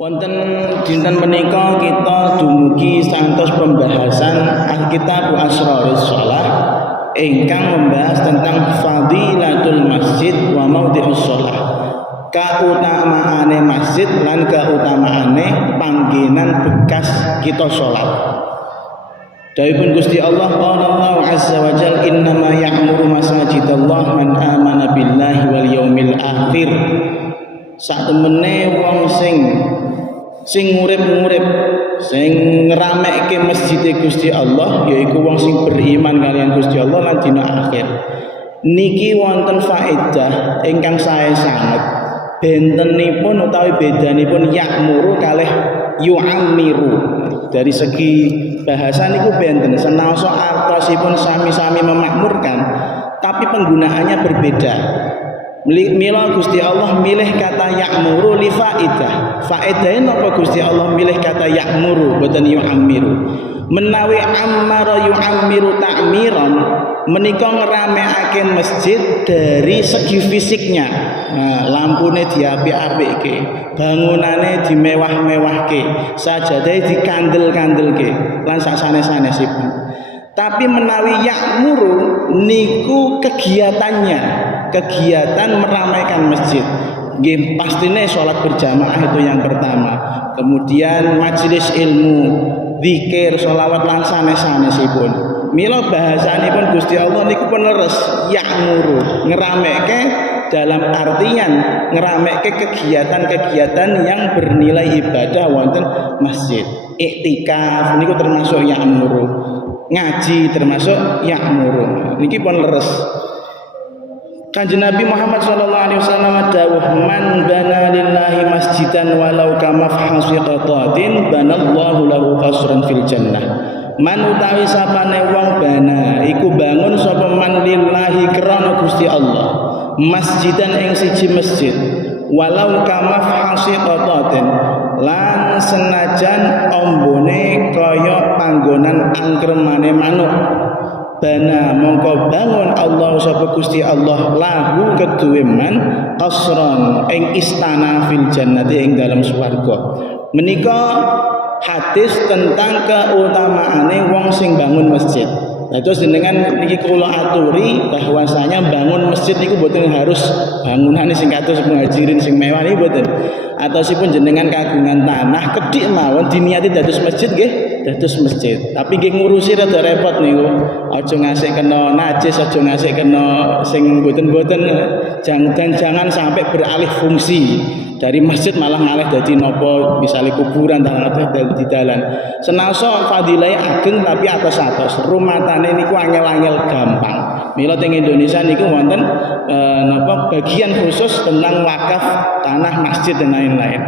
Wonten dinten menika kita dumugi santos pembahasan Alkitab Asrarus Shalah ingkang membahas tentang fadilatul masjid wa maudhi'us shalah. Kautamaane masjid lan kautamaane panggenan bekas kita salat. Dawuhipun Gusti Allah, Allah azza wa jalla, innama ya'muru masajidallah man amana billahi wal yaumil akhir. Sak temene wong sing ngurip-ngurip sing ngeramekke masjid Gusti Allah yaiku wong sing beriman kalian Gusti Allah lan dina akhir. Niki wonten faedah ingkang sae sanget. Bentenipun utawi bedanipun ya'muru kalih yu'ammiru. Dari segi bahasa niku benten, senaosa artosipun sami-sami memakmurkan, tapi penggunaannya berbeda. Mila Gusti Allah milih kata ya'muru li faidah. Faedahe napa Gusti Allah milih kata ya'muru boten yu'ammiru. Menawi ammara yu'ammiru ta'miran menika ngerameake masjid dari segi fisiknya. Nah, lampune diapik-apikke, bangunane dimewah-mewahke, sajadahe dikandel-kandelke lan sak sanes-sanesipun. Tapi menawi ya'muru niku kegiatan meramaikan masjid. Nggih pastine salat berjamaah itu yang pertama. Kemudian majelis ilmu, zikir, sholawat lan sanes-sanesipun. Mila bahasanipun Gusti Allah niku pun leres ya'muru, ngeramekke dalam artian ngeramekke kegiatan-kegiatan yang bernilai ibadah wonten masjid. Iktikaf niku termasuk ya'muru. Ngaji termasuk ya'muru. Niki pun leres. Kanjeng Nabi Muhammad sallallahu alaihi wasallam dawuh, man bana lillahi masjidan walau kama fahasiqatatin banallahu lahu qasran fil jannah. Man utawi sapane wong bana iku bangun sapa man lillahi krana Gusti Allah masjidan ing siji masjid walau kama fahasiqatatin lan senajan ombone kaya panggonan angkremane manuk. Bana mongko bangun Allah sapa Gusti Allah lahu keduwe man qasran ing istana fil jannati ing dalam swarga. Menika hadis tentang keutamaane wong sing bangun masjid. Nah terus dengan niki kula aturi bahwasanya bangun masjid niku boten harus bangunane sing kados muhajirin sing mewah niku boten. Ataupun jenengan kagungan tanah kedhik mawon diniati dados masjid nggih, dados masjid. Tapi nggih ngurusi rada repot niku. Aja ngasih kena najis, aja ngasih kena sing boten-boten, jangan sampai beralih fungsi. Dari masjid malah ngalih dadi napa misale kuburan di dalan. Senaosa fadilai ageng tapi atos-atos. Rumatane niku angel-angel gampang. Mila teng Indonesia niku wonten napa bagian khusus tentang wakaf tanah masjid dan lain-lain.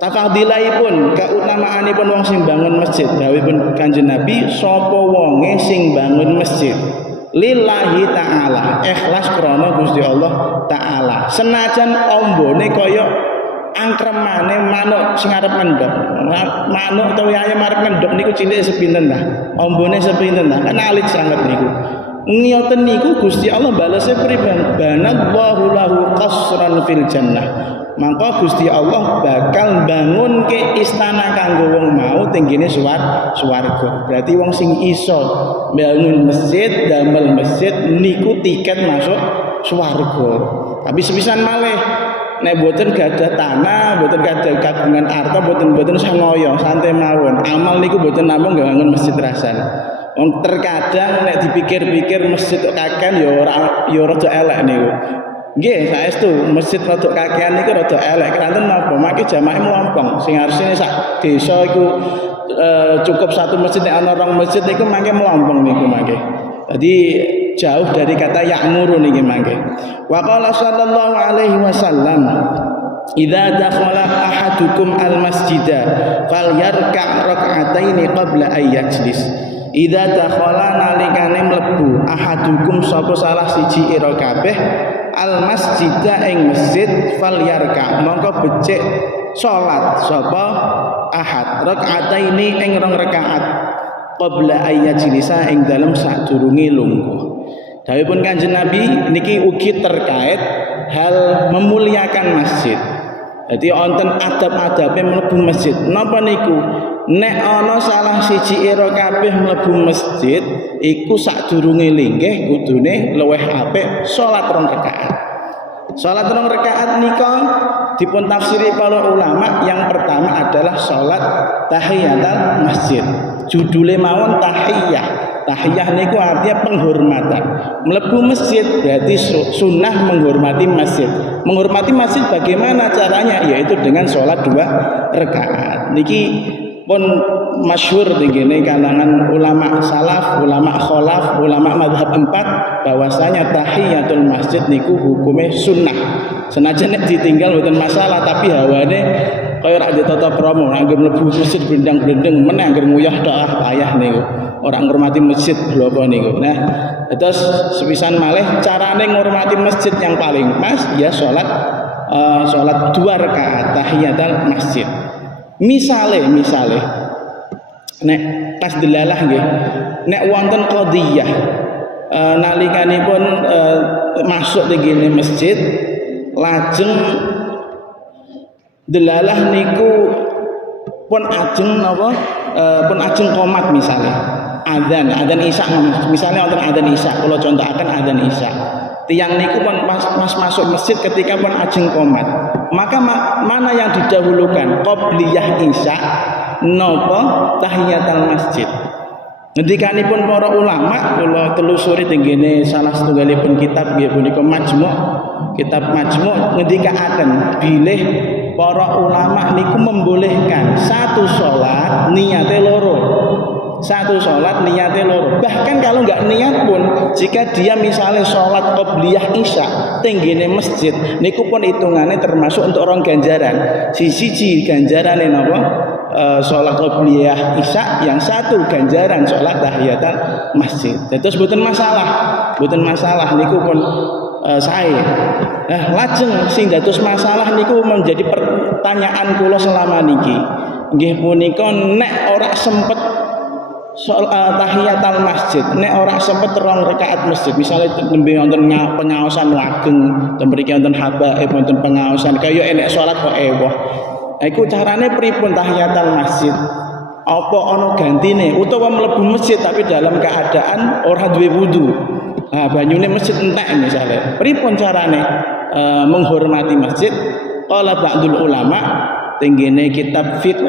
Tafadilaipun keutamaanipun wong sing bangun masjid. Dawuhipun Kanjeng Nabi, sapa wonge sing bangun masjid lillahi ta'ala, ikhlas krana Gusti Allah ta'ala. Senajan ombone kaya angkremane manuk sing arep ngendhok. Manuk utawa ayam arep ngendhok niku cilik sepinten dah. Ombone sepinten dah. Kan alit sanget niku. Ngoten niku Gusti Allah balese pripun? Banallahu lahu qasran fil jannah. Mangka Gusti Allah bakal bangun ke istana kanggo wong mau tinggine swarga. Berarti wong sing iso bangun masjid, damel masjid niku tiket masuk swarga. Tapi sepisan malih nek boten gadah tanah, boten gadah kagungan harta, boten sangoyo, santai mawon. Amal niku boten namung bangun masjid rasan. Wong terkadang nek dipikir-pikir masjid kakean ya rada elek niku. Nggih, saestu masjid rada kakean niku rada elek. Keranten napa? Maki jamaah mlompong. Sing harusnya sak desa iku cukup satu masjid, nek ana rong masjid niku mangke mlompong niku mangke. Jadi jauh dari kata ya'muru niki mangke. Wa qala sallallahu alaihi wasallam, idza dakhala ahadukum al-masjida falyarka' rak'ataini qabla ay yajlis. Idza dakhala nalikane mlebu ahadukum sapa salah siji ira kabeh al masjida ing masjid falyarka mongko becik salat sapa ahad rakaataini ing rong rakaat qabla ayyajlisa ing dalem sadurunge lungguh. Dawuhipun Kanjeng Nabi niki ugi terkait hal memuliakan masjid. Jadi wonten adab-adabe mlebu masjid. Napa niku? Nek ana salah siji ira kabeh mlebu masjid, iku sadurunge linggih kudune luwih apik salat 2 rakaat. Salat 2 rakaat nika dipun tafsiri para ulama, yang pertama adalah salat tahiyatul masjid. Judule mawon tahiyah. Tahiyah niku artinya penghormatan. Mlebu masjid berarti sunnah menghormati masjid. Menghormati masjid bagaimana caranya? Yaitu dengan sholat 2 rakaat. Niki pun masyhur tingene kalangan ulama salaf, ulama kholaf, ulama mazhab 4 bahwasanya tahiyatul masjid niku hukume sunnah. Senajan nek ditinggal mboten masalah, tapi hawane kaya rak ditata krama, anggere mlebu masjid blendang-blendeng meneh anggere nguyah tok payah niku. Orang ngurmati masjid lho niku. Nah, terus sepisan malih carane ngurmati masjid yang paling pas ya salat 2 rakaat tahiyatul masjid. Misale nek pas delalah nggih, nek wonten qadhiyah nalikanipun masuk tengene masjid lajeng delalah niku pun ajeng napa pun ajeng qomat misalnya. Adzan isya misalnya wonten adzan isya, kula contohaken adzan isya. Tiyang niku pun mas masuk masjid ketika pun ajeng qomat. Maka mana yang didahulukan? Qobliyah isya napa tahiyatul masjid? Ngendikanipun para ulama kula telusuri tenggene salah setunggalipun kitab nggih punika Majmu'. Kitab Majmu' ngendikaken bilih para ulama niku membolehkan satu sholat niate loro. Satu sholat niatnya loro. Bahkan kalau nggak niat pun, jika dia misalnya sholat qobliyah isya tenggine masjid, niku pun hitungannya termasuk untuk orang ganjaran. Siji ganjaran napa? Sholat qobliyah isya, yang satu ganjaran sholat tahiyatul masjid. Terus bukan masalah niku pun saya. Nah, lajeng sing dados masalah niku menjadi pertanyaan kula selama niki. Nggih punika nek ora sempet tahiyatul masjid, nek ora sempet 2 rakaat masjid, misalnya nembe wonten pengaosan lageng, mriki wonten habaib, wonten pengaosan kaya enek salat kok ewah. Iku carane pripun tahiyatul masjid? Apa ana gantine utawa mlebu masjid tapi dalam keadaan ora duwe wudu? Nah, banyune masjid entek misalnya. Pripun carane menghormati masjid? Qala ba'dul ulama tenggene kitab fiqh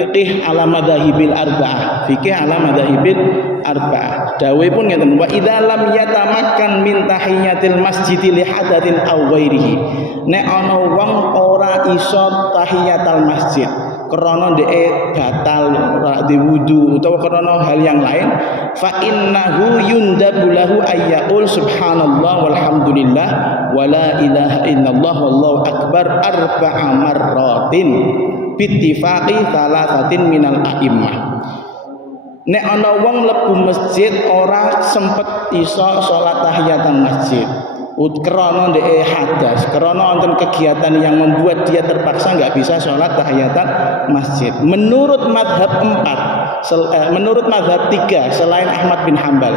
ala madzahibil arba'ah, fikih ala madzahibil arba'ah. Dawe pun ngeten, wa idza lam yatamakkan min tahiyatil masjid li hadatsin aw ghairihi. Nek ana wong ora iso tahiyatul masjid krana dhek batal ora diwudu utawa krana hal yang lain, fa innahu yundabu lahu ayyul subhanallah walhamdulillah wala ilaha illallah wallahu akbar arba'a marratin bittifaqi salasatin minal a'immah. Nek ana wong mlebu masjid ora sempet iso salat tahiyatul masjid krana ndek hadas, krana wonten kegiatan yang membuat dia terpaksa nggak bisa sholat tahiyatul masjid. Menurut madhab 4, menurut madhab 3 selain Ahmad bin Hambal,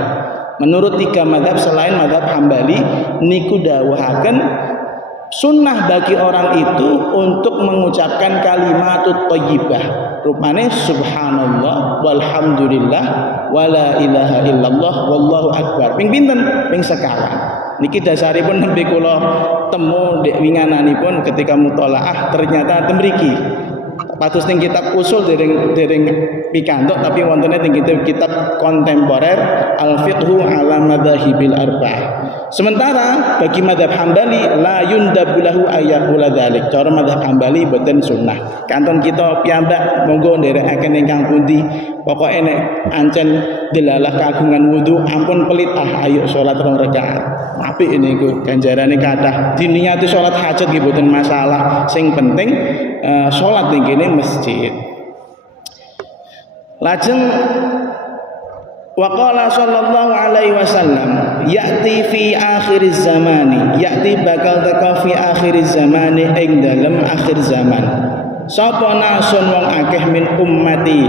menurut 3 madhab selain madhab Hambali niku dawuhaken sunnah bagi orang itu untuk mengucapkan kalimatut thayyibah, rupane subhanallah walhamdulillah wala ilaha illallah wallahu akbar. Ping pinten? Ping sekawan. Niki dasaripun nembe kula temu ndek wingananipun ketika mutolaah ternyata temriki. Patus ning kitab usul dereng pikantuk, tapi wontene ning kitab kontemporer al-fiqhu ala madzahibil arba'ah. Sementara bagi madhab Hambali la yundabu lahu ayyaqula dzalik. Cara madhab Hambali boten sunnah. Kanton kita piyambak monggo nderekaken ingkang pundi. Pokoke nek ancen delalah kagungan wudu ampun pelit ayo salat 2 rakaat. Apik niku ganjarane kathah. Diniati salat hajat nggih boten masalah. Sing penting salat ning kene masjid. Lajeng waqala sallallahu alaihi wasallam ya'ti fi akhiriz zamani, ya'ti bakal teka fi akhiriz zamani ing dalem akhir zaman. Sapa nasun wong akeh min ummati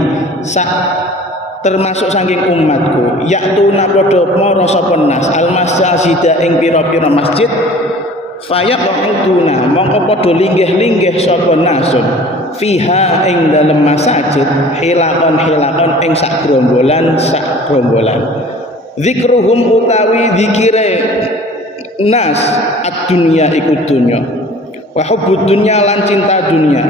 termasuk saking umatku, yaktuna padha mara sapa nas al masjida ing pira-pira masjid fayaquduna mongko padha linggih-linggih sapa nasun fiha ing dalem masajid hilakon ing sak grombolan zikruhum utawi zikire nas ad-dunya iku dunya wa hubbud dunya lan cinta dunya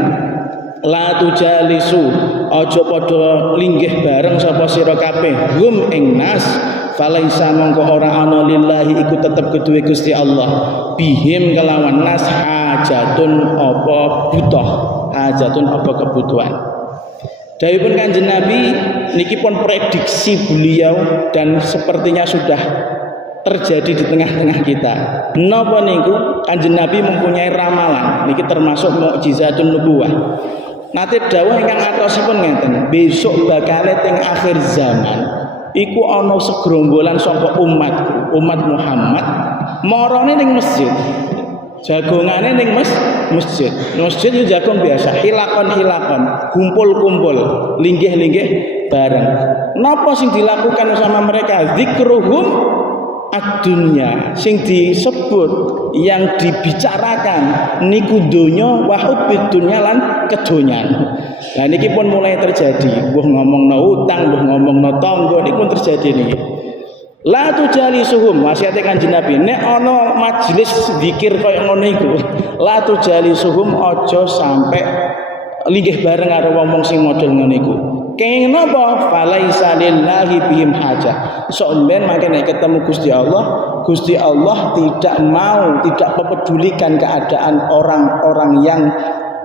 la tujalisu aja padha linggih bareng sapa sira kabeh hum ing nas falaisa mongko ora ana lillahi iku tetep keduwe Gusti Allah bihim kelawan nas hajatun apa butuh hajatun apa kebutuhan. Dawuhipun Kanjeng Nabi niki pun prediksi beliau dan sepertinya sudah terjadi di tengah-tengah kita. Napa niku Kanjeng Nabi mempunyai ramalan niki termasuk mukjizatun nubuwah. Nate dawuh ingkang atosipun ngeten, besok bakal teng akhir zaman iku ana segerombolan saka umat Muhammad marane ning masjid. Jagongane ning masjid. Masjid yo jagong biasa, hilakon, kumpul-kumpul, linggih-linggih bareng. Napa sing dilakukan sama mereka? Zikruhum ad-dunya. Sing disebut yang dibicarakan niku donya wa hubbid dunya lan kedonyan. Lah niki pun mulai terjadi. Mbuh ngomongno utang, mbuh ngomongno tangga niku pun terjadi niki. La tujalisuhum wasiate Kanjeng Nabi nek ana majelis zikir kaya ngono iku la tujalisuhum aja sampe linggih bareng karo wong sing model ngono iku kenging napa falaisa lillahi bihim hajah sok ben mangke nek ketemu Gusti Allah tidak mempedulikan keadaan orang-orang yang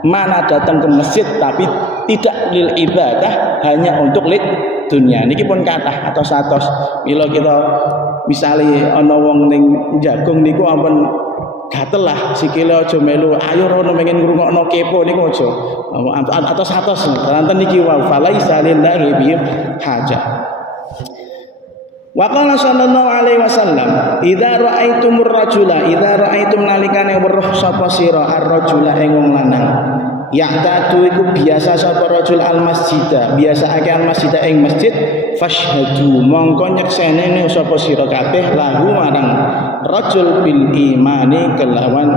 mana datang ke masjid tapi tidak lil ibadah hanya untuk dunia. Niki pun kathah atos-atos mila kita misale ana wong ning jagung niku ampun gatel lah sikile aja melu ayo rono pengen ngrungokno kepo niku aja atos-atos ranten niki wa falaisa lillahi bihim hajah. Wa qala sallallahu alaihi wasallam idza ra'aitum nalikane weruh sapa sira ar-rajula ing wong lanang ya'tadu iku biasa sapa rajul al-masjida biasa akeh al-masjida ing masjid fashhadu mongko nyekseni sapa sira kabeh lahu marang rajul bil imani kelawan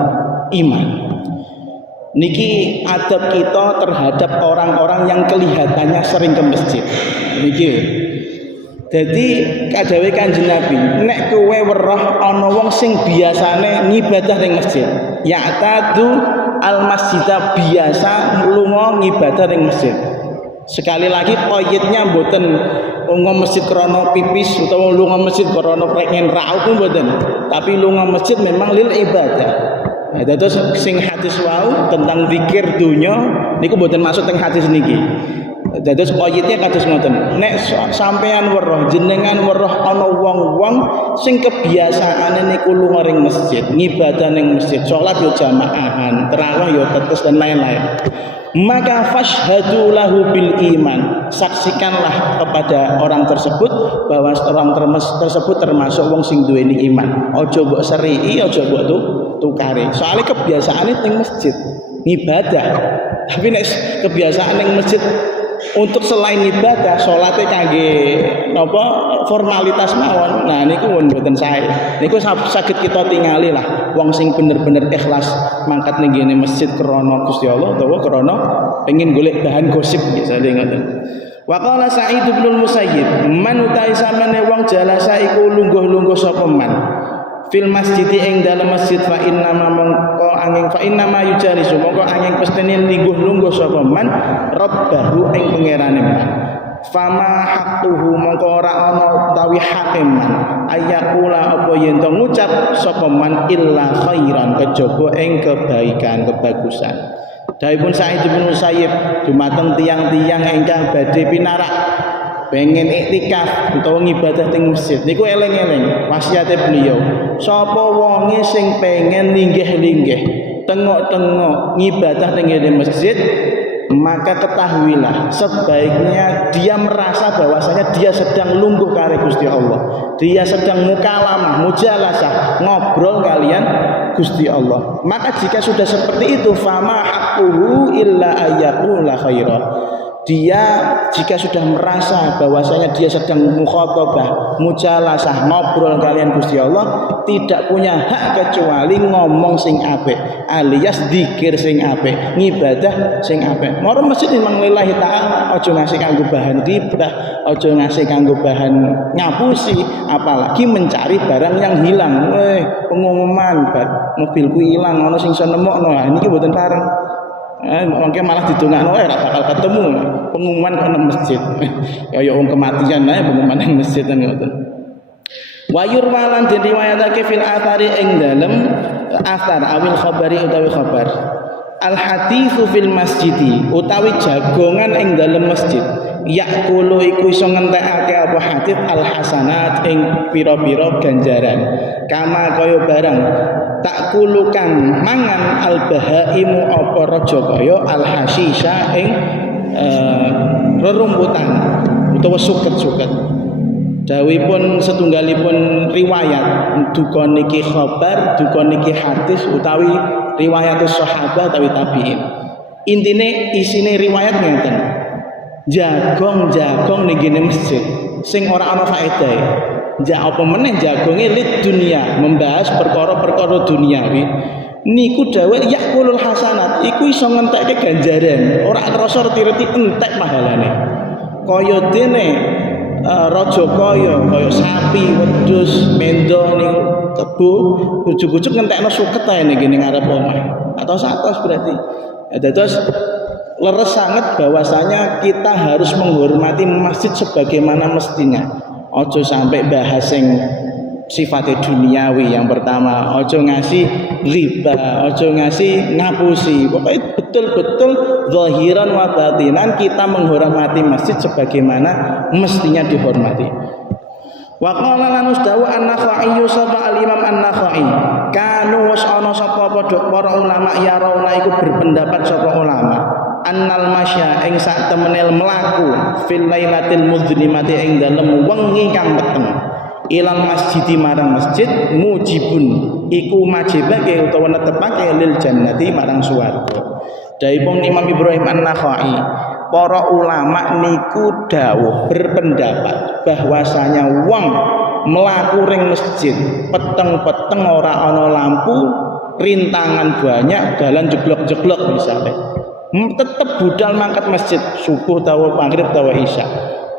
iman. Niki adab kita terhadap orang-orang yang kelihatannya sering ke masjid niki. Jadi kadhawe Kanjeng Nabi nek kowe weruh ana wong sing biasane ngibadah ning masjid ya'tadu al-masjidah biasa lunga ngibadah ning masjid. Sekali lagi qayyidnya mboten lunga masjid krana pipis utawa lunga masjid krana pengen raup mboten, tapi lunga masjid memang lil ibadah. Nah, terus sing hadis wau tentang zikir dunya niku mboten masuk teng hadis niki. Dados qayyidnya kados ngoten. Nek sampean weruh jenengan weruh ana wong-wong sing kebiasaane niku lunga ring masjid, ngibadah ning masjid, salat yo jamaahan, tarawih yo tetes dan lain-lain. Maka fashhadu lahu bil iman. Saksikanlah kepada orang tersebut bahwa orang tersebut termasuk wong sing duweni iman. Aja mbok serii, aja mbok tukari. Soalnya kebiasaane ning masjid ngibadah. Tapi nek kebiasaan ning masjid untuk selain ibadah, sholatnya kangge napa formalitas mawon. Nah niku mboten sae. Niku saged kita tingali lah. Wong sing bener-bener ikhlas mangkat ning ngene masjid krana Gusti Allah utawa krana pengin golek bahan gosip misale ngoten. Wa qala Sa'id bin Musayyib, man utai samane wong jalasa iku lungguh-lungguh sapa man. Fil masjid ing dalam masjid fa inna ma yujalisu mongko angin pestine lungguh-lungguh sapa man rabbahu ing pangerane man fama haqquhu mongko ora ana utawi hake man ayakula apa yen to ngucap sapa man illa khairan kejaba ing kebaikan kebagusan. Dawuhipun Sa'id bin Musayyib dumateng tiang-tiang ingkang badhe pinarak pengen iktikaf utawa ngibadah teng masjid niku eling-eling wasiate beliau sapa wonge sing pengen linggih-linggih tengok-tengok ngibadah teng masjid maka ketahuilah sebaiknya dia merasa bahwasanya dia sedang lungguh karo Gusti Allah, dia sedang mukalamah mujalasah ngobrol kalian Gusti Allah. Maka jika sudah seperti itu fama haqquhu illa ayyaqula khaira. Dia jika sudah merasa bahwasanya dia sedang mukhatabah, mujalasah, ngobrol kalian Gusti Allah, tidak punya hak kecuali ngomong sing apik, alias zikir sing apik, ngibadah sing apik. Moro masjid memang lillahi ta'ala, aja ngasih kanggo bahan ghibah, aja ngasih kanggo bahan ngapusi, apalagi mencari barang yang hilang. Pengumuman mobilku hilang, ono sing iso nemokno. Niki mboten pareng. Mungkin malah didongakno ora bakal ketemu pengumuman kok nang masjid. Kaya wong kematian ae pengumuman nang masjid ngoten. Wa yurwalan diriwayatake fil athari ing dalem athar awil khabari utawi khabar. Al haditsu fil masjidi utawi jagongan ing dalem masjid. Yakulu iku iso ngentekake apa hadits al hasanat ing pira-pira ganjaran. Kama kaya barang tak kulukan mangan al bahaimu apa raja kaya al hasisha ing rerumputan utawa suket-suket. Dawuhipun setunggalipun riwayat duka niki khabar, duka niki hadis utawi riwayatus sahabat utawi tabi'in. Intine isine riwayat ngeten. Jagong-jagong ning gene masjid sing ora ana faedahe. Apa meneh jagonge lid dunia, membahas perkara-perkara duniawi. Niku dawuh yakulul hasanat, iku iso ngentekke ganjaran, ora krasa reti-reti entek pahalane. Kaya dene raja kaya sapi, wedhus, mendo ning kebo, ujug-ujug ngentekno suket ae ning ngarep omah. Atau 100 berarti. Terus leres sangat bahwasanya kita harus menghormati masjid sebagaimana mestinya. Ojo sampai bahas yang sifatnya duniawi yang pertama, ojo ngasih riba, ojo ngasih ngapusi. Pokoknya betul-betul zahiran wa batinan kita menghormati masjid sebagaimana mestinya dihormati. Wa qala lan usdawu an-Nakhai sapa al-Imam an-Nakhai kanu wis ana sapa para ulama ya rauna iku berpendapat sapa ulama annal masya ing sak temenel mlaku fil lailatil mudlimati ing dalem wengi kang peteng ilal masjidi marang masjid mujibun iku majibake utawa netepake lil jannati marang swarga. Daipun Imam Ibrahim an-Nakhai para ulama niku dawuh berpendapat bahwasanya wong mlaku ring masjid peteng-peteng ora ana lampu, rintangan banyak, dalan jeblok-jeblok misalnya, tetap budal mangkat masjid subuh tawa maghrib tawa isya,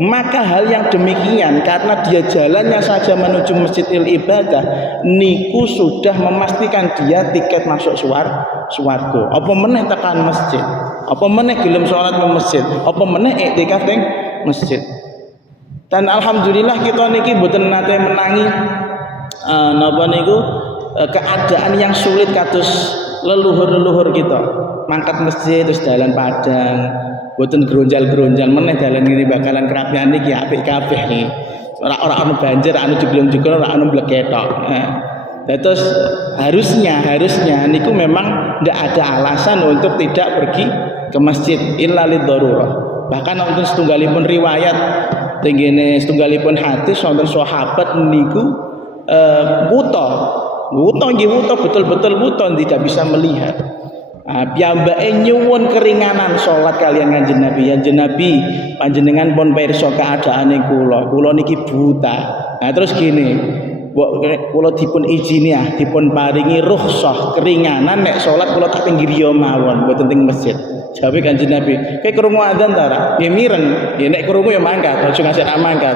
maka hal yang demikian karena dia jalannya saja menuju masjidil ibadah niku sudah memastikan dia tiket masuk swarga. Apa meneh tekan masjid, apa meneh gelem salat nang masjid, apa meneh iktikaf ning masjid. Dan alhamdulillah kita niki mboten nate menangi napa niku keadaan yang sulit kados leluhur-leluhur kita mangkat masjid terus dalan padang mboten gronjal-gronjal meneh dalan ngene bakalan kerapian iki apik kabeh iki ora ana banjir anu jeblong-jeblong ora ana bleketok. Terus harusnya niku memang ndak ada alasan untuk tidak pergi ke masjid illa lidharurah. Bahkan wonten setunggalipun riwayat tenggene setunggalipun hadis wonten sahabat niku buta betul-betul buta tidak bisa melihat. Piyambake nyuwun keringanan salat kalian Kanjeng Nabi. Ya Nabi panjenengan pun pirsa keadaane kula niki buta. Terus gini, kula dipun izini dipun paringi rukhsah keringanan nek salat kula tak teng griya mawon mboten teng masjid. Jawabe Kanjeng Nabi, "Kowe krungu adzan ta ora?" "Ya mireng." "Ya nek krungu ya mangkat, aja ngasih mangkat."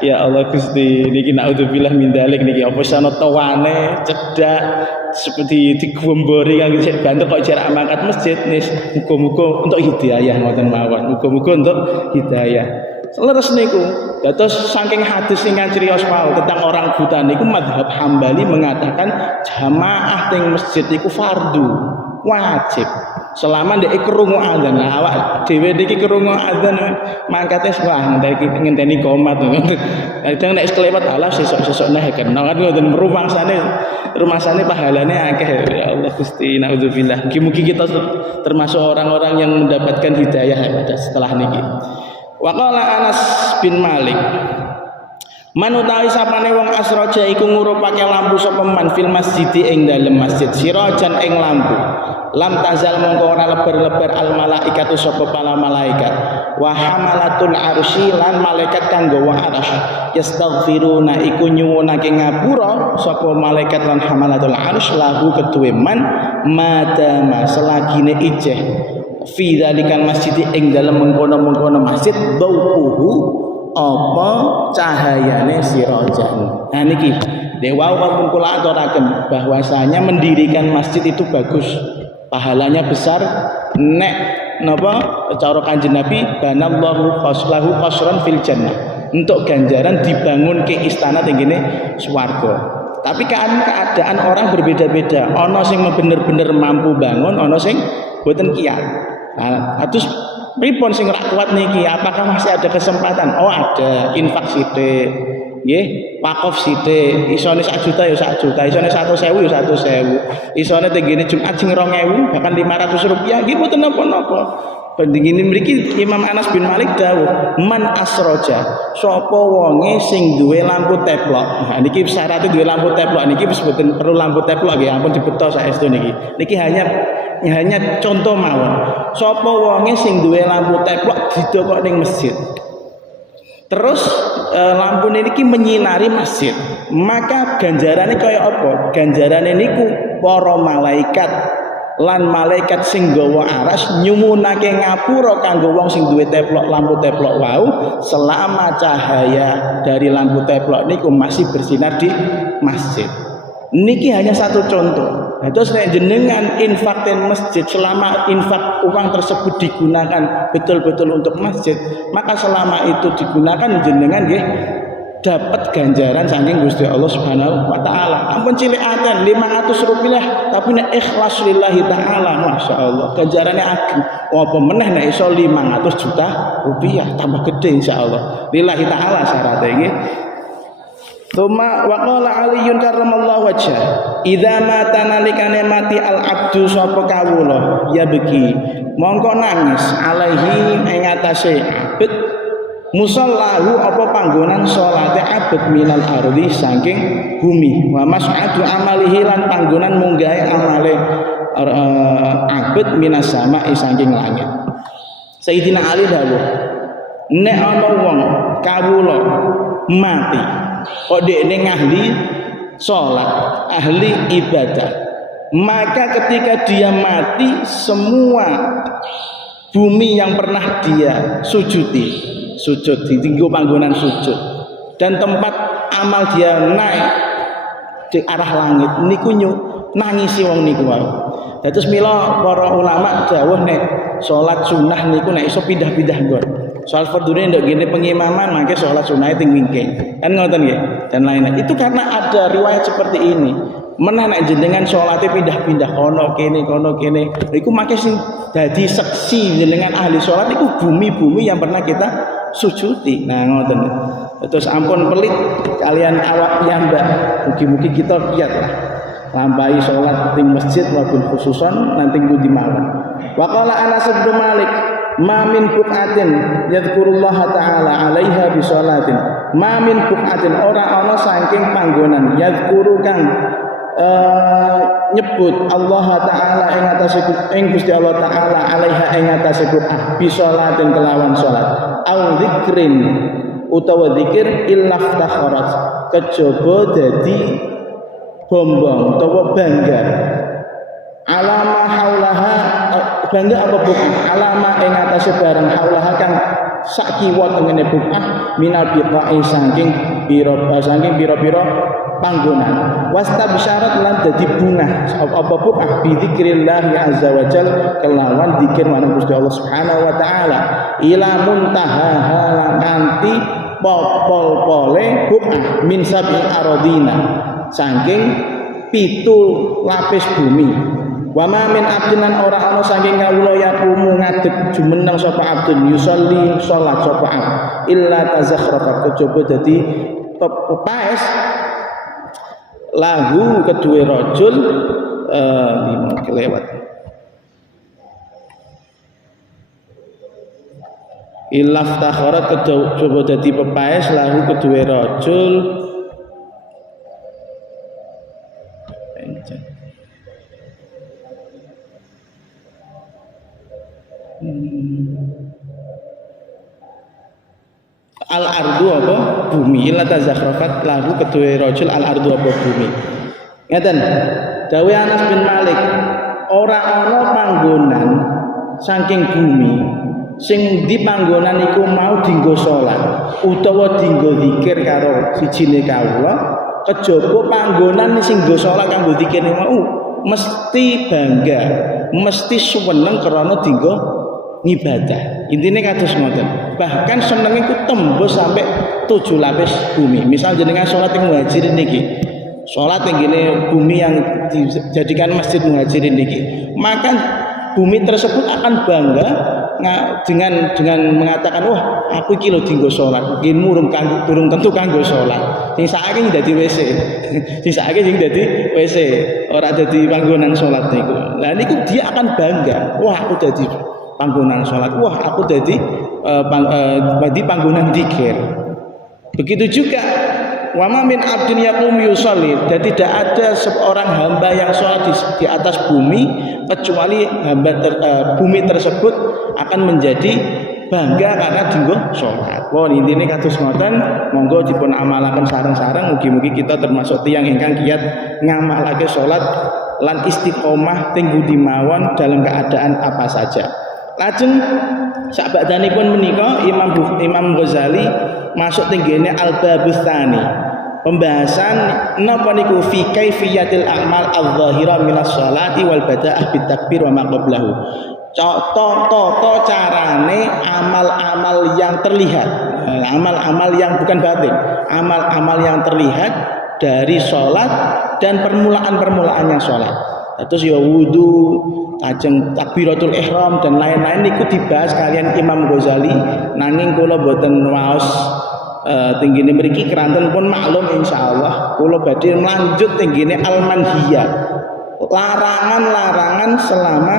Ya Allah Gusti, niki naudzubillah min dzalik niki apa sana tawane cedak seperti digombori kang sik banter kok jarak mangkat masjid nis muga-muga untuk hidayah ngoten mawon. Muga-muga untuk hidayah. Leres niku. Terus saking hadis sing cirios wau tentang orang buta niku mazhab Hambali mengatakan jamaah teng masjid iku fardu, wajib. Selama ndek krungu adzan. Nah, awak dhewe iki krungu adzan mangkate wah ngenteni komat. Kadang nek kelewat alas sesuk-sesuk nah kena kan ngoten rumangsane pahalane akeh. Ya Allah Gusti naudzubillah. Mugi-mugi kita termasuk orang-orang yang mendapatkan hidayah pada setelah niki. Wa qala Anas bin Malik Man utawi sapane wong asraja iku ngurupake lampu sapa man fil masjid ing dalem masjid sirajan ing lampu lam tazal mongko ora lebar-lebar al malaikatu sapa para malaikat wa hamalatul arsy lan malaikat kang nggawa arsy yastaghfiruna iku nyuwunake ngapura sapa malaikat lan hamalatul arsy lahu keduwe man madama selagine ijeh fi dzalikal masjid ing dalem mengkono-mengkono masjid dauquhu apa cahayane sirajan. Nah niki dewa wau kula aturaken bahwasanya mendirikan masjid itu bagus, pahalanya besar. Nek napa cara Kanjeng Nabi banallahu qaslahu qasran fil jannah, untuk ganjaran dibangun ke istana tenggene swarga. Tapi kan keadaan orang berbeda-beda, ana sing bener-bener mampu bangun, ana sing boten kiyat. Nah, terus pripun sing rak kuat niki? Apakah masih ada kesempatan? Oh ada, infak sithik. Nggih, wakaf sithik. Isone 1 juta ya 1 juta, isone 100.000 ya 100.000. Isone tenggene Jumat sing 2.000 bahkan 500 rupiah nggih mboten napa-napa. Pendingin mriki Imam Anas bin Malik dawuh, man asroja sapa wonge sing duwe lampu teplok. Nah niki syaratnya duwe lampu teplok niki wis mboten perlu lampu teplok nggih, ampun dibeta saestu niki. Niki hanya contoh mawon. Sapa wonge sing duwe lampu teplok didokok ning masjid. Terus lampu niki menyinari masjid. Maka ganjarane kaya apa? Ganjarane niku para malaikat lan malaikat sing gawa aras nyumunake ngapura kanggo wong sing duwe teplok lampu teplok wau selama cahaya dari lampu teplok niku masih bersinar di masjid. Niki hanya satu contoh. Nah, terus nek jenengan infak ten masjid, selama infak uang tersebut digunakan betul-betul untuk masjid, maka selama itu digunakan jenengan nggih dapat ganjaran saking Gusti Allah Subhanahu wa taala. Ampun cilik aten 500 rupiah tapi nek ikhlas lillahi taala, masyaallah ganjarane ageng. Apa meneh nek iso 500 juta rupiah tambah gede insyaallah. Lillahi taala syaratnya nggih. Tsumma wa qala Aliyun karramallahu wajhah, idza mata nalikane mati al abdu sapa kawula ya beki mongko nangis alaihi ing atase abd musallahu apa panggonan salate abd minal ardi saking bumi wa mas'adu amalihi lan panggonan munggahe amale abd minas sama'i saking langit. Sayyidina Ali dawuh, nek ana wong kawula mati kok dekne ahli salat, ahli ibadah, maka ketika dia mati semua bumi yang pernah dia sujud di tinggu panggonan sujud dan tempat amal dia naik di arah langit niku nangisi wong niku wae. Terus mila para ulama dawuh nek salat sunah niku nek iso pindah-pindah nggon. Soal fardune ndak gini pengimaman mangke salat sunahe ting wingking. Kan ngoten nggih. Dan lain-lain. Itu karena ada riwayat seperti ini. Menah nek jenengan salate pindah-pindah kono kene. Iku mangke sing dadi seksi jenengan ahli salat iku bumi-bumi yang pernah kita sujudi. Nah ngoten. Terus ampun pelit kalian awak piyambak. Mugi-mugi kita kiyat lah. Lampahi salat di masjid wabil khususan nanti pundi mawon. Wa qala Anas bin Malik, ma min buqatin yadhkurullaha ta'ala 'alaiha bi sholatin. Ma min buqatin ora ana saking panggonan yadhkuru kang nyebut Allah taala ing atase ing Gusti Allah taala 'alaiha ing atase buqah bi sholatin kelawan salat. Au dzikrin utawa zikir illaftakharat kejaba dadi bombong utawa bangga alama haulaha bangga apa bukan alama ing atase barang haulaha kang sak kiwa tengene bukah minal biqa'i saking pira-pira panggonan wastabsyarat lan dadi bunga apa bukah bi dzikrillah azza wa jal kelawan zikir marang Gusti Allah Subhanahu wa taala ila muntaha kanthi popol-pole bukah min sabil aradina saking 7 lapis bumi. Wa ma min abdinan ora ana saking kawula yaqumu ngadeg jumeneng sapa abdun yusolli salat sapa abd illa tazakhrafa kejaba dadi pepaes lahu kedue rajul lima kelewat ilaf takharat coba dadi pepaes lahu kedue rajul al ardu apa bumi illa tazakhrafat lahu kedue rajul al ardu apa bumi. Ngeten dawuh Anas bin Malik, ora ana panggonan saking bumi sing di panggonan iku mau dienggo salat utawa dienggo zikir karo sijine kawula kejaba panggonan sing nggo salat kanggo zikir mau mesti bangga, mesti suweneng krana dienggo ngibadah. Intine kados ngoten. Bahkan seneng iku tembus sampai 7 lapis bumi. Misal jenengan salat ing Muhajirin niki, salat ing bumi yang dijadikan Masjid Muhajirin niki, maka bumi tersebut akan bangga dengan mengatakan, wah aku iki lho dienggo salat, nggih durung tentu kanggo salat. Sing saiki dadi WC. Sing saiki sing dadi WC, ora dadi panggonan salat niku. Lah niku dia akan bangga, wah aku dadi panggonan salat, wah aku dadi panggonan zikir. Begitu juga wa ma min abdin yaqum yusalli, dan tidak ada seorang hamba yang sholat di atas bumi kecuali bumi tersebut akan menjadi bangga karena dienggo sholat. Wah intine kados ngoten, monggo dipun amalaken sareng-sareng, mugi-mugi kita termasuk tiyang ingkang kiat ngamalake sholat lan istiqomah teng budi mawon dalam keadaan apa saja. Lajeng sakbadanipun menika Imam Ghazali masuk tenggene al-babus tsani. Pembahasan napa niku fi kaifiyatil a'mal adh-dhahira minas sholati wal bada'ah bit takbir wa ma qablahu. Tata carane amal-amal yang terlihat, amal-amal yang bukan batin, amal-amal yang terlihat dari sholat dan permulaan-permulaannya sholat. Terus ya wudu, ajeng takbiratul ihram dan lain-lain niku dibahas kalian Imam Ghazali, nanging kula boten waos tinggine mriki keranten pun maklum insyaallah kula badhe lanjut tinggine al-manhiyat, larangan-larangan selama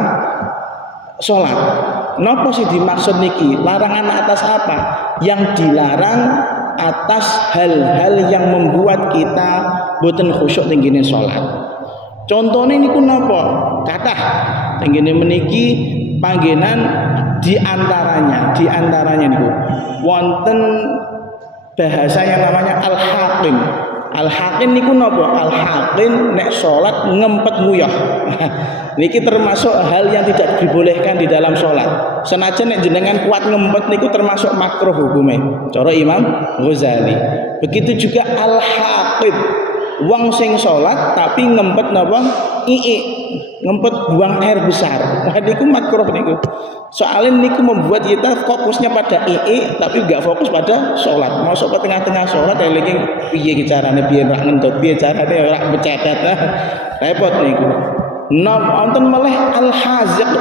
sholat. Napa sih dimaksud niki? Larangan atas apa? Yang dilarang atas hal-hal yang membuat kita boten khusyuk tinggine sholat. Contohnya niku napa? Kathah tenggene meniki panggenan diantaranya niku wonten bahasa yang namanya al-hakim. Al-hakim niku napa? Al-hakim nek salat ngempet nguyah. Niki termasuk hal yang tidak dibolehkan di dalam salat. Senajan nek jenengan kuat ngempet niku termasuk makruh hukume cara Imam Ghazali. Begitu juga al-hakim, wong sing salat tapi ngempet napa? Ngempet buang air besar. Wah niku makruh niku. Soalnya niku membuat kita fokusnya pada tapi enggak fokus pada sholat. Masuk ke tengah-tengah sholat eling piye carane biar rak ngentut, piye carane rak becetet. Repot niku. Wonten malih al-haziq.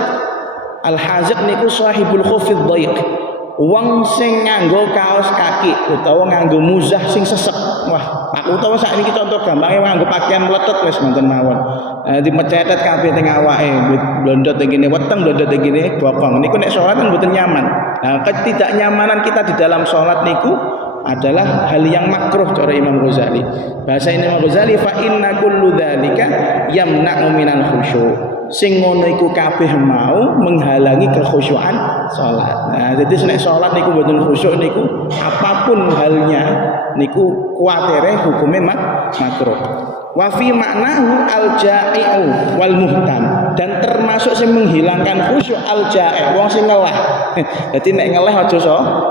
Al-haziq niku sahibul khufid dhaiq. Wong sing nganggo kaos kaki utawa nganggo muzah sing sesek. Wah, aku utawa sakniki contoh gampange nganggo pakaian meletet wis mboten mawon. Dimecetet kabeh teng awake, blondot teng kene weteng, blondot teng kene bokong. Niku nek salat kan mboten nyaman. Nah, ketidaknyamanan kita di dalam salat niku adalah hal yang makruh cara Imam Ghazali. Bahasa Imam Ghazali fa inna kullu dzalika yamna'u minal khusyuk. Sing ngono iku kabeh mau menghalangi kekhusyukan salat. Nah, jadi nek salat niku mboten khusyuk niku apapun halnya niku kuatere hukume makruh. Wa fi ma'nahu al-ja'i'u wal muhtam, dan termasuk sing menghilangkan khusyuk al-ja'i' wong sing ngelah. Dadi nek ngelah aja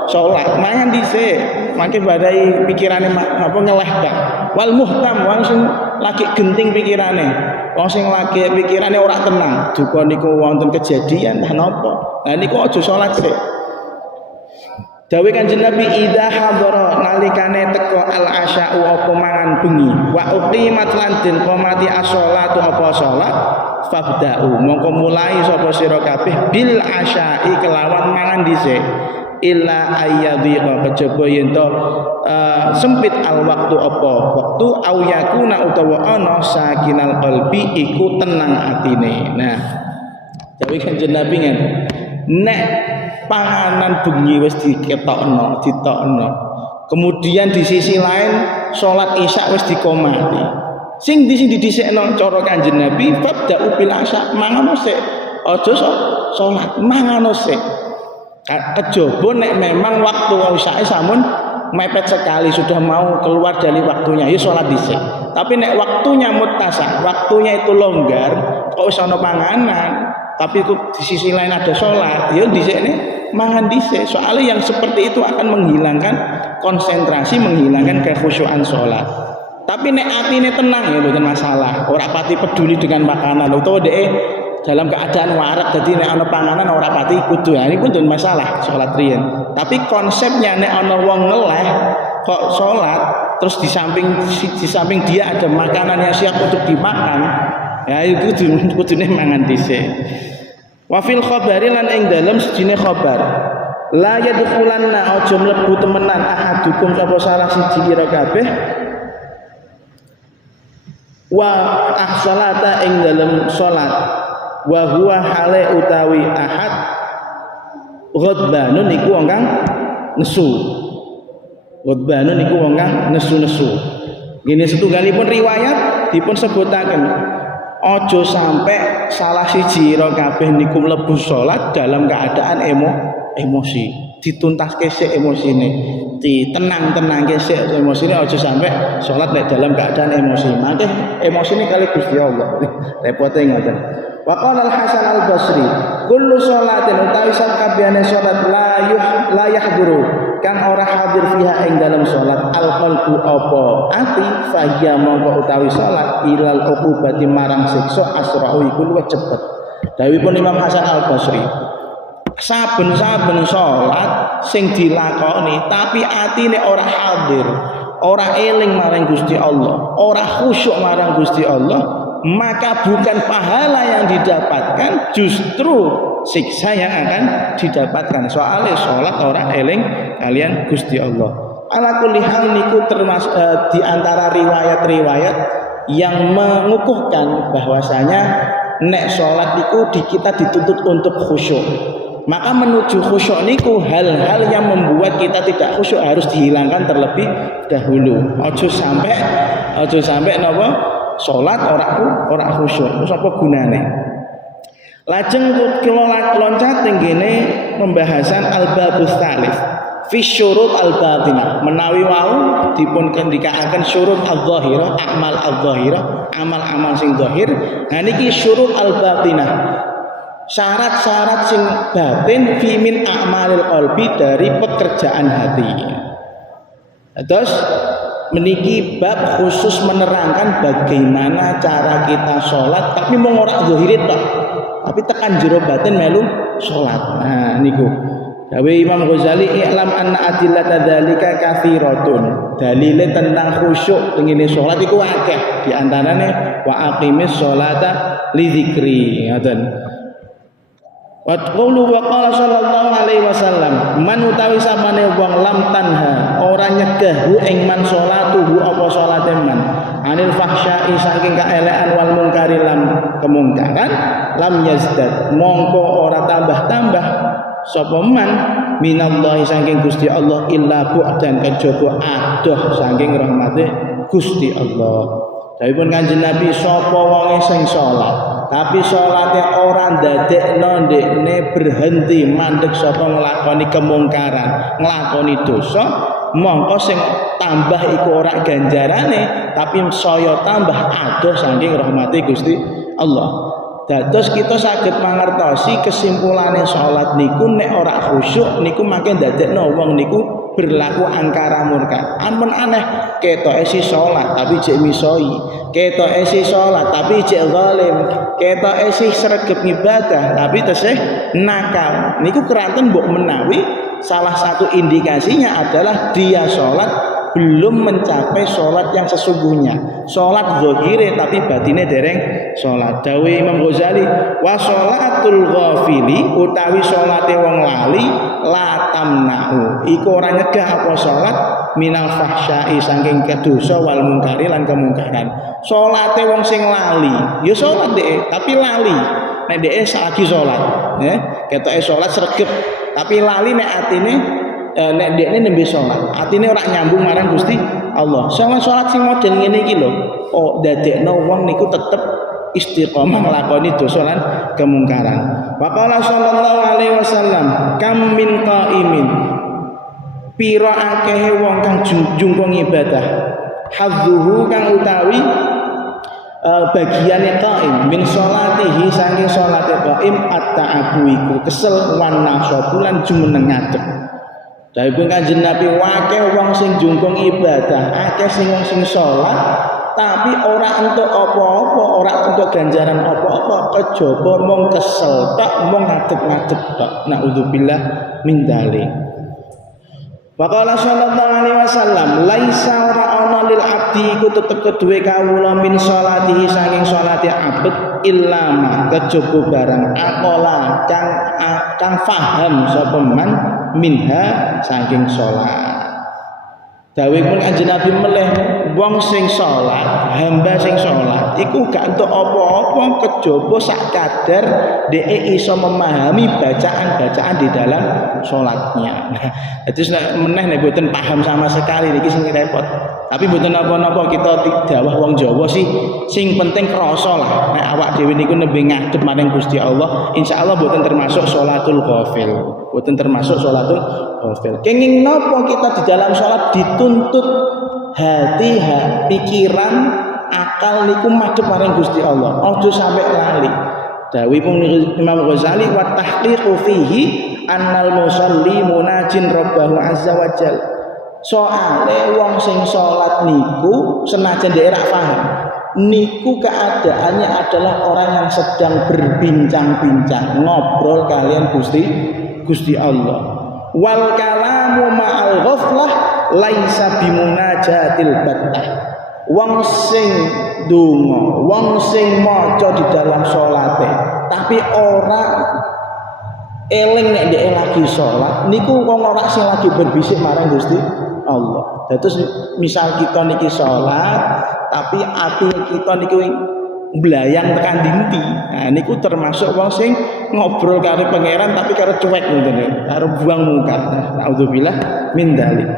salat, mangan dhisik, mangke badai pikirane apa ngelah gak. Wal muhtam wong sing lagi genting pikirane, wong sing lagi pikirane ora tenang, duka niku wonten kejadian napa. Lah niku aja salat sik. Dawe Kanjeng Nabi idza hadara nalikane teko al-asya'u apa mangan bengi wa uqimat lan den qomati as-shalatu apa salat fabda'u mongko mulai sapa sira kabeh bil asya'i kelawan mangan dhisik illa ayyadhiqa kejaba yen to sempit al waktu apa waktu au yakuna utawa ana sakinal qalbi iku tenang atine. Nah dawe Kanjeng Nabi ngene nek panganan bengi wis ditokno. Kemudian di sisi lain salat isya wis dikomati. Sing didhisikno cara Kanjeng Nabi, fabda'u bil asya, mangan sik. Aja salat, mangan sik. Kejaba nek memang waktu isya sampun mepet sekali, sudah mau keluar dari waktunya, ya sholat dhisik. Tapi nek waktunya muttasa, waktunya itu longgar, kok wis ana panganan, tapi di sisi lain ada sholat, ya dhisik nih mangan dhisik. Soalnya yang seperti itu akan menghilangkan konsentrasi, menghilangkan kekhusyuan sholat. Tapi nek atine tenang ya mboten masalah, ora pati peduli dengan makanan, utawa dhek dalam keadaan warak, jadi nek ana panganan ora pati kudu, ini pun mboten masalah sholat riyen. Tapi konsepnya nek ana wong ngeleh kok sholat, terus di samping dia ada makanan yang siap untuk dimakan, ya itu kudune mangan dhisik. Wa fil khabari lan ing dalem sejine khabar, la yadkhulanna aja mlebu temenan ahadukum sapa salah siji ira kabeh wa ahsalata ing dalem salat, wa huwa hale utawi ahad ghadbanun iku wong kang nesu. Ghadbanun iku wong kang nesu-nesu. Gini setunggalipun riwayat dipun sebutaken aja sampai salah siji ira kabeh niku mlebu salat dalam keadaan emosi. Dituntaske sik emosine, ditenang-tenangke sik emosine, aja sampai salat nek dalam keadaan emosi. Mangke emosine kali Gusti Allah. Repote ngoten. Wa qala Al-Hasan Al-Basri, kullu sholatin utawi sakabehane salat la yahduru kang ora hadir fiha ing dalam salat al-qalbu apa ati fahiya mongko utawi salat ilal uqubati marang siksa asra'u iku luwih cepet. Dawuhipun Imam Hasan Al-Basri, saben-saben salat sing dilakoni tapi atine ora hadir, ora eling marang Gusti Allah, ora khusyuk marang Gusti Allah, maka bukan pahala yang didapatkan, justru siksa yang akan didapatkan. Soalnya sholat orang eling kalian Gusti Allah. Ala kulli hal niku termasuk di antara riwayat-riwayat yang mengukuhkan bahwasanya nek sholat niku kita dituntut untuk khusyuk. Maka menuju khusyuk niku hal-hal yang membuat kita tidak khusyuk harus dihilangkan terlebih dahulu. Ojo sampai napa? Salat ora khusyuk, terus apa gunane? Lajeng kula loncat tenggene pembahasan al-babus tsalits fi syurut al-batinah. Menawi wau dipun kendikaaken syurut al-zahirah, amal al-zahirah, amal-amal sing zahir. Nah niki syurut al-batinah. Syarat-syarat sing batin fi min a'malil qalbi, dari pekerjaan hati. Terus meniki bab khusus menerangkan bagaimana cara kita sholat, tapi mau ora zahire tok, tapi tekan jero batin melu sholat. Nah niku dawuh Imam Ghazali, i'lam anna adillata dzalika katsiratun. Dalile tentang khusyuk tengene sholat iku akeh, di antarane wa aqimis sholata li dzikri. Ngoten. Wa qulu wa qala sallallahu alaihi wasallam, man utawi sapane wong lam tanha ora nyegah hu ing man salatuhu apa salate man anil fahsya'i saking kaelekan wal mungkari lan kemungkaran, lam yazdad mongko ora tambah-tambah sapa man minallahi saking Gusti Allah illa bu'dan kejaba adoh saking rahmate Gusti Allah. Dawuhipun Kanjeng Nabi, sapa wonge sing salat tapi salate ora ndadekno ndekne berhenti mandeg sapa nglakoni kemungkaran, nglakoni dosa, mongko sing tambah iku ora ganjarane tapi saya tambah adoh saking rahmate Gusti Allah. Dados kita saged mangertosi kesimpulane salat niku nek ora khusyuk niku makin ndadekno wong niku berlaku angkara murka. Ampun aneh, ketoke si salat tapi jek misoi, ketoke si salat tapi jek zalim, ketoke si sregep ibadah tapi tesih nakal. Niku keranten mbok menawi salah satu indikasinya adalah dia salat belum mencapai sholat yang sesungguhnya, sholat zahire tapi batine dereng sholat. Dawuh Imam Ghazali, wa sholatul ghafili utawi sholate wong lali la tamna'u iku ora nyegah apa sholat minal fahsya'i saking kedosa wal mungkari lan kemungkaran. Sholate wong sing lali ya sholat dhek tapi lali nek dhek saiki sholat ya ketoke sholat sregep tapi lali nek atine nek dekne nembe salat atine ora nyambung marang Gusti Allah. Salat sing model ngene iki lho oh dadekno wong niku tetep istiqomah nglakoni dosa lan kemungkaran. Wa qala sallallahu alaihi wasallam kam min qaimin pira akeh wong kang jungkung ibadah hadzuhu kang utawi bagiane qaim min sholatihi saking salate qaim at-ta'abu iku kesel wan nasabulan jumeneng ngadeg. Dawuh Kanjeng Nabi akeh wong sing jungkung ibadah akeh sing wong sing salat tapi ora entuk apa-apa ora entuk ganjaran apa-apa kejaba mung kesel tok mung ngadeg-ngadeg tok naudzubillah min dzalik. Faqala sallallahu alaihi wasallam laisa ora ana lil abdi iku tetep keduwe kawula min sholatihi saking sholate abet illa ma kejaba barang aqala kang faham sapa man minha saking sholat. Dawuhipun Kanjeng Nabi melih wong sing salat, hamba sing salat iku gak entuk apa-apa kejaba sak kadar dhek iso memahami bacaan-bacaan di dalam salatnya. Nah, dadi nek meneh nek mboten paham sama sekali niki sing repot. Tapi mboten napa-napa kita dawuh wong Jawa sih sing penting krasa lah. Nek awak dhewe niku nembe ngadep maring Gusti Allah, insyaallah mboten termasuk sholatul ghafil. Mboten termasuk sholatul ghafil. Kenging napa kita di dalam salat dituntut hati, pikiran, akal niku madhep marang Gusti Allah. Aja sampai lali. Dawuhipun Imam Ghazali wa tahqiqu fihi annal musalli munajin rabbahu azza wa jal. Soale wong sing salat niku senajan dhek ora paham niku keadaannya adalah orang yang sedang berbincang-bincang ngobrol kalian Gusti Allah. Wal kalamu ma'al ghaflah laisa bimunajatil battah. Wong sing donga, wong sing maca di dalam salate, tapi ora eling nek dhek lagi salat, niku wong ora sing lagi berbisik marang Gusti Allah. Terus misal kita niki salat, tapi ati kita niku mblayang tekan dinti. Nah niku termasuk wong sing ngobrol karo pangeran tapi karo cuek ngoten, karo buang muka. Nauzubillah min dzalik.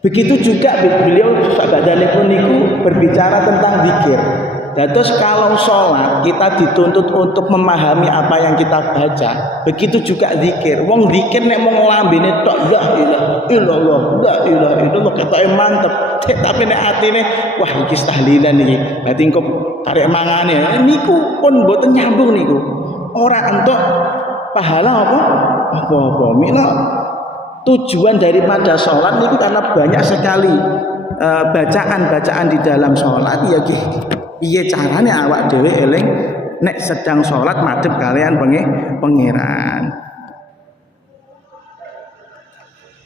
Begitu juga beliau sahabatipun niku berbicara tentang zikir. Terus kalau sholat kita dituntut untuk memahami apa yang kita baca. Begitu juga zikir. Wong zikir nek mung lambene tok la ilaha illallah, la ilaha illallah ketoke mantep. Tapi nek atine wah iki tahlilan iki. Berarti engko karek mangane niku pun mboten nyambung niku. Ora entuk pahala apa-apa. Mila tujuan daripada sholat niku karena banyak sekali bacaan-bacaan di dalam sholat ya piye carane awak dhewe eling nek sedang sholat madhep kalian pangeran.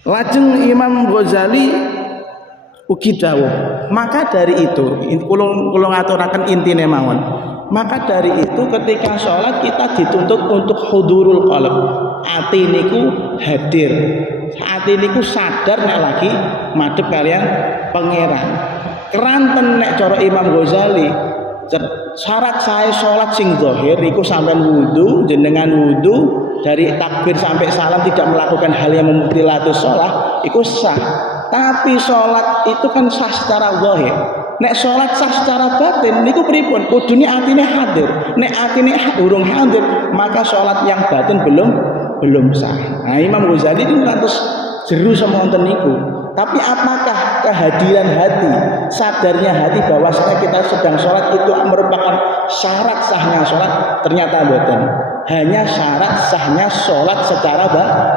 Lajeng Imam Ghazali ugi dawuh, maka dari itu kula ngaturaken intine mawon. Maka dari itu ketika sholat kita dituntut untuk hudurul qalb. Ati niku hadir. Ati niku sadar nek lagi madhep kalian pangeran. Keranten nek cara Imam Ghazali syarat saya sholat sing zahir iku sampean wudu, jenengan wudu dari takbir sampai salam tidak melakukan hal yang memutilatus sholat iku sah. Tapi sholat itu kan sah secara zahir. Nek sholat sah secara batin niku pripun? Kudune atine hadir. Nek atine urung hadir maka sholat yang batin belum sah. Nah Imam Ghazali itu ngantos jeru sama wonten niku. Tapi apakah kehadiran hati, sadarnya hati bahwasanya kita sedang sholat itu merupakan syarat sahnya sholat? Ternyata boten. Hanya syarat sahnya sholat secara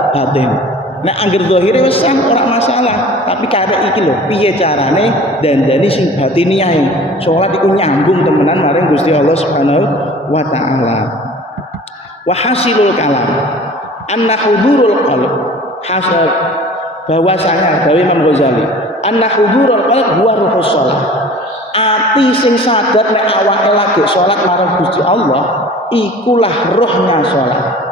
batin. Nah anggere zahire wis sah ora masalah, tapi karek iki lho piye carane dandani sing batiniah salat iku nyambung temenan maring Gusti Allah Subhanahu wa taala. Wa hasilul kalam anna hudurul qalb hasab bahwasanya dari Imam Ghazali anna hudurul qalb huwa ruhus shalah. Ati sing sadar nek awake lagi salat marang Gusti Allah ikulah rohnya salat.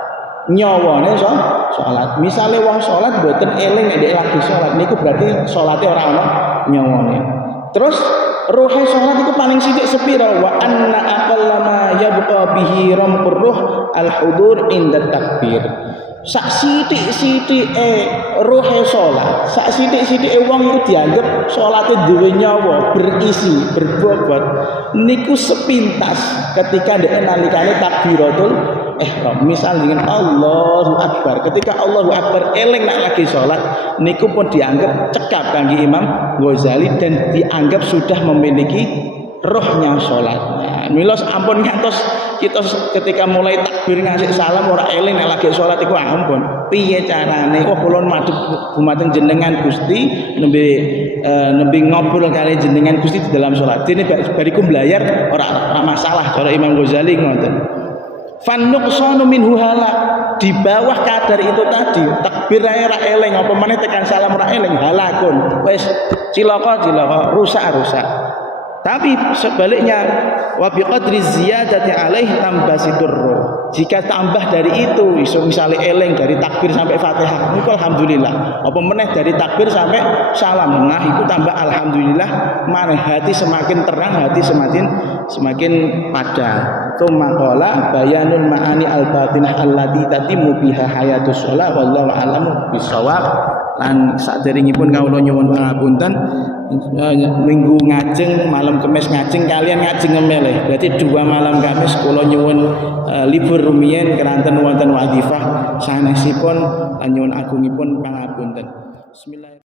Nyawane salat. Misale wong salat mboten eling nek lagi salat niku berarti salate ora ana nyawane. Terus ruhe salat iku paling sithik sepira? Wa anna aqallama yabqa bihi ramqur ruh al-hudur inda takbir. Sak sithik-sithike ruhe salat, sak sithik-sithike wong iku dianggep salate duwe nyawa, berisi, berbobot. Niku sepintas ketika ndek nalikane takbiratul ihram. Misal dengan Allahu Akbar. Ketika Allahu Akbar eling nak lagi salat, niku pun dianggap cekap kangge Imam Ghazali dan dianggap sudah memiliki rohnya salat. Nah, milos ampun ngantos kita ketika mulai takbir ngasih salam ora eling nek lagi salat iku ampun. Piye carane? Oh kula madhep dumateng jenengan Gusti nembe ngobrol kali jenengan Gusti di dalam salat. Dene bariku mblayar ora masalah cara Imam Ghazali ngoten. Fan nuqsanu minhu hala, di bawah kadar itu tadi takbir ra eling apa meneh tekan salam ra eling halakun. Wis cilaka rusak. Tapi sebaliknya wa biqadri ziyadati alaih tambasitur ruh. Jika tambah dari itu iso misalnya eling dari takbir sampai Fatihah, niku alhamdulillah. Apa meneh dari takbir sampai salam, nah itu tambah alhamdulillah, maneh hati semakin terang, hati semakin padang. Tsumma qala bayanul ma'ani al-batinah allati tatimu biha hayatus shalah wallahu a'lamu bissawab. Lan saderengipun kawula nyuwun pangapunten minggu ngajeng malam Kamis ngajeng kalian ngajeng ngemeleh. Berarti 2 malam Kamis kula nyuwun libur rumiyin keranten wonten wadifah sanesipun lan nyuwun agungipun pangapunten. Bismillahirrahmanirrahim.